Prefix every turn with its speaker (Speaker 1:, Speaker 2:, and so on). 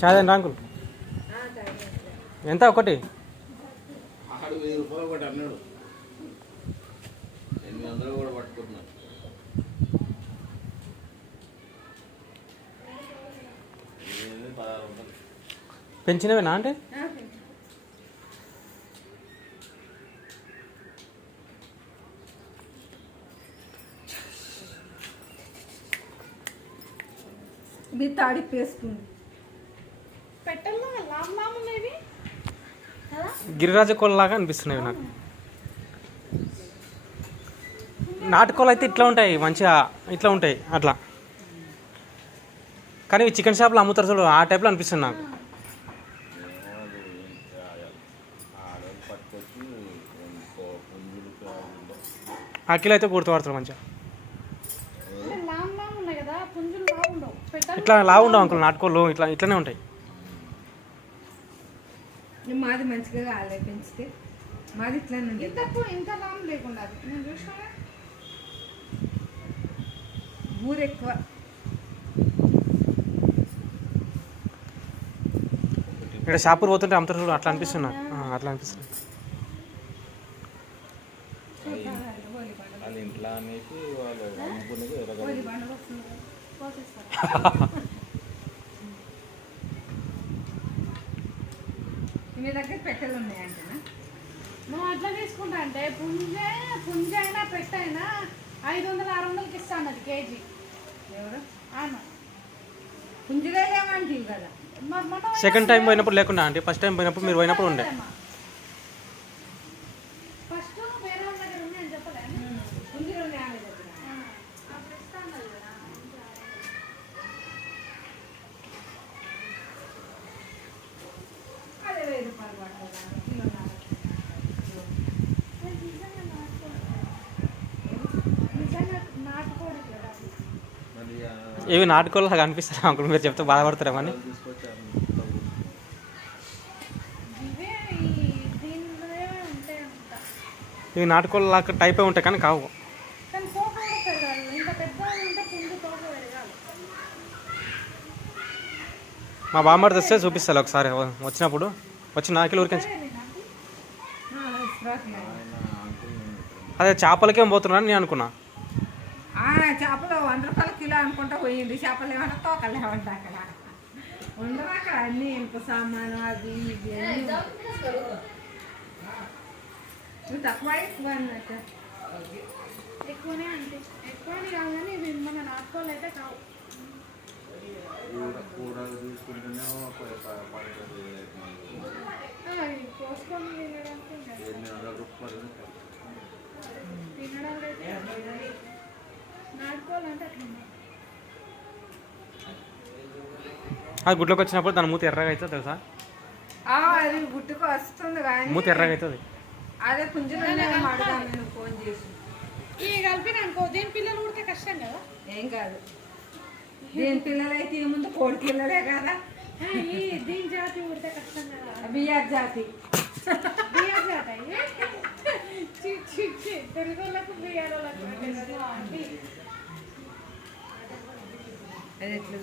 Speaker 1: చాదండి uncle. ఎంత ఒకటి?
Speaker 2: ఆడు వెయ్యి రూపాయలు ఒకటి అన్నాడు. ఎనిమిది వందలు కూడా పట్టుకుంటున్నాను ఇది పదహారు వందలు.
Speaker 1: పెంచినవేనా అంటే?
Speaker 3: మీ తాడిపేసుకుంది
Speaker 4: పెట్టల్లో లామ్ లామ్ ఉండేవి కదా
Speaker 1: గిరిరాజ కోళ్ళలాగా అనిపిస్తున్నాయి నాకు. నాటుకోళ్ళు అయితే ఇట్లా ఉంటాయి మంచిగా ఇట్లా ఉంటాయి అట్లా. కానీ ఇవి చికెన్ షాప్లో అమ్ముతారు చూడు ఆ టైప్లో అనిపిస్తుంది నాకు. కిలో అయితే గుర్తుపడతారు మంచిగా. ఇట్లా లావు ఉండవు అంకుల్ నాటుకోళ్ళు ఇట్లా ఇట్లానే ఉంటాయి.
Speaker 3: మాది మంచిగా కాలే పెంచితే. మాది ఇట్లా నుండి
Speaker 4: ఇంత లామ్ లేకుండా. నేను చూసినా
Speaker 3: ఊరు ఎక్కువ.
Speaker 1: ఇక్కడ షాపులు పోతుంటే అమ్ముతారు చూడు అట్లా ఆ, అట్లా అనిపిస్తుంది
Speaker 2: వాళ్ళ ఇంట్లో అనేసి వాళ్ళు
Speaker 3: మీ దగ్గర పెట్టెలు ఉన్నాయంటనా?
Speaker 4: నువ్వు అట్లా తీసుకుంటా అంటే పుంజే పుంజ అయినా పెట్టైనా ఐదు వందలు ఆరు వందలకి ఇస్తాను అది కేజీ.
Speaker 3: ఎవరు?
Speaker 4: అవును
Speaker 3: కదా
Speaker 4: మరి
Speaker 1: సెకండ్ టైం పోయినప్పుడు లేకుండా అంటే ఫస్ట్ టైం పోయినప్పుడు మీరు పోయినప్పుడు ఉండే.
Speaker 4: ఫస్ట్ వేరే వాళ్ళ దగ్గర ఉన్నాయని చెప్పలే
Speaker 3: పుంజులు ఉన్నాయి ఆమె దగ్గర
Speaker 4: అప్పుడు ఇస్తాను కదా
Speaker 3: అదే వెయ్యి రూపాయలు పడుతుంది కిలోన్నర.
Speaker 4: నిజంగా నాటుకోడి కదా
Speaker 2: మరి ఆ
Speaker 1: ఇవి నాటుకోళ్ళగా అనిపిస్తారు? అంకుల్ మీరు చెప్తే బాధపడతారేమని
Speaker 4: ఇవే
Speaker 1: నాటుకోళ్ళ టైపే ఉంటాయి కానీ కావు. మా బామ్మడి తెస్తే చూపిస్తాను ఒకసారి. వచ్చినప్పుడు వచ్చి నాకిలో ఊరికే
Speaker 4: నాకు.
Speaker 2: ఇక్కడ
Speaker 1: అదే చేపలకే పోతున్నాను నేను అనుకున్నా.
Speaker 3: ఆ, చేపలు వంద రూపాయల కిలో అనుకుంటా పోయింది. చేపలు ఏమన్నా తోకలు ఏమంటా అక్కడ. ఉండవు అక్కడ? అన్ని ఇంక సామాను అది ఇది అన్ని. నువ్వు తక్కువ ఎక్కువ అన్నట్టు.
Speaker 4: ఎక్కువనే అంటే ఎక్కువని కాదు కానీ ఇవి మన అయితే కావు.
Speaker 2: కూర కూరలు తీసుకుంటేనేమో ప- ప- పడుతుంది
Speaker 4: ఆ, ఇవి కోసుకొని తినడానికి ఇంకా
Speaker 2: ఎనిమిది వందల రూపాయలు
Speaker 4: తినడానికి అయితే
Speaker 1: అది గుడ్లోకి వచ్చినప్పుడు దాని మూత ఎర్రగా అవుతుంది తెలుసా?
Speaker 3: ఆ, అది గుట్టుకు వస్తుంది కానీ
Speaker 1: మూత ఎర్రగా అవుతుంది.
Speaker 3: అదే పుంజులు నేను ఫోన్ చేసి.
Speaker 4: ఈ కలిపిన అనుకో దీని పిల్లలు ఉడితే కష్టం కదా.
Speaker 3: ఏం కాదు. దీని పిల్లలైతే ఏముంది కోడి పిల్లలే కదా.
Speaker 4: ఆ, ఈ దీని జాతి ఉడితే కష్టం కదా.
Speaker 3: బియ్యార్ జాతి.
Speaker 4: బియ్యం జాత? ఇది. చి, చి, చి. తెలుగు వాళ్ళకు బియ్యాల వాళ్ళకు
Speaker 3: Evet, ben